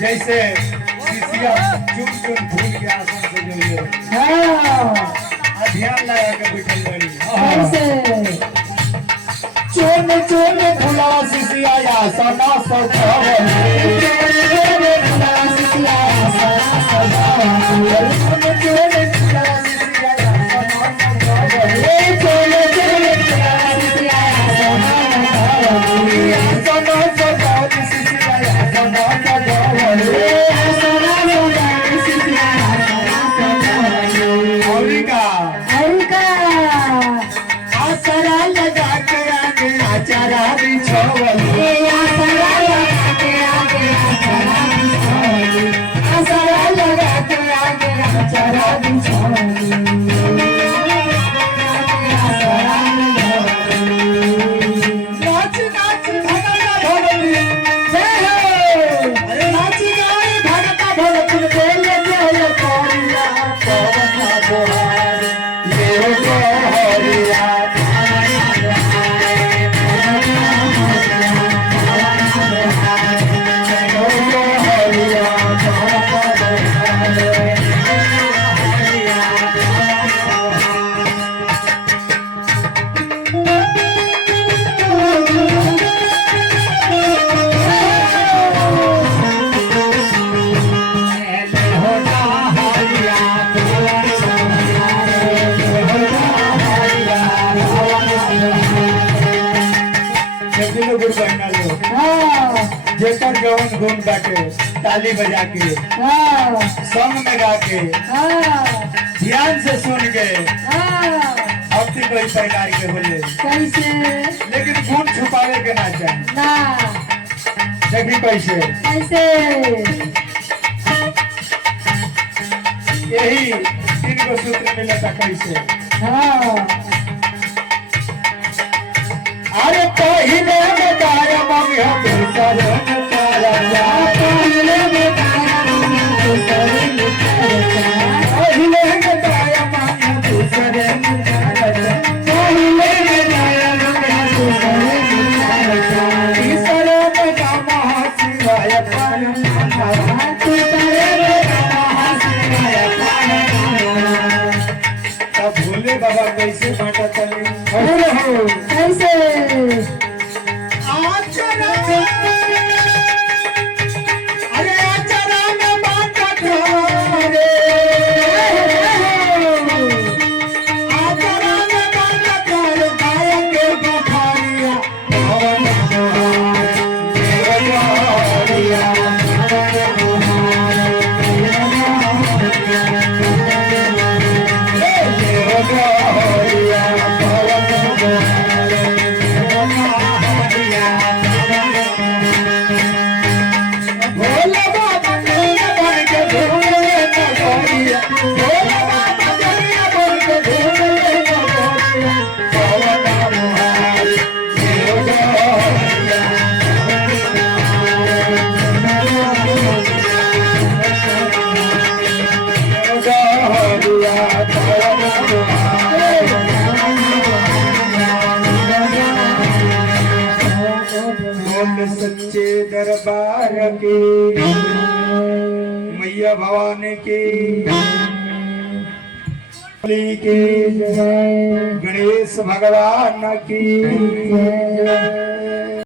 जैसे शिष्या चुन चुन फूल के आसन से जो ये ध्यान लगा के बैठल बड़ी चोन चोन फूला शिष्या आसन सजावल जेकर जवन गुण बाटे ताली बजा के संग में गा के ध्यान से सुन के अब कोई प्रकार के बोले कैसे, लेकिन गुण छुपावे के ना चाहिए ना देखी कैसे कैसे यही 3 गो सूत्र मिलता कैसे अरे पहले बताया मम्मी हम दूसरे पहले बताया मम्मी हम दूसरे भोले बाबा कैसे बांटा चले कैसे बोल सच्चे दरबार की मैया भवानी की के गणेश भगवान की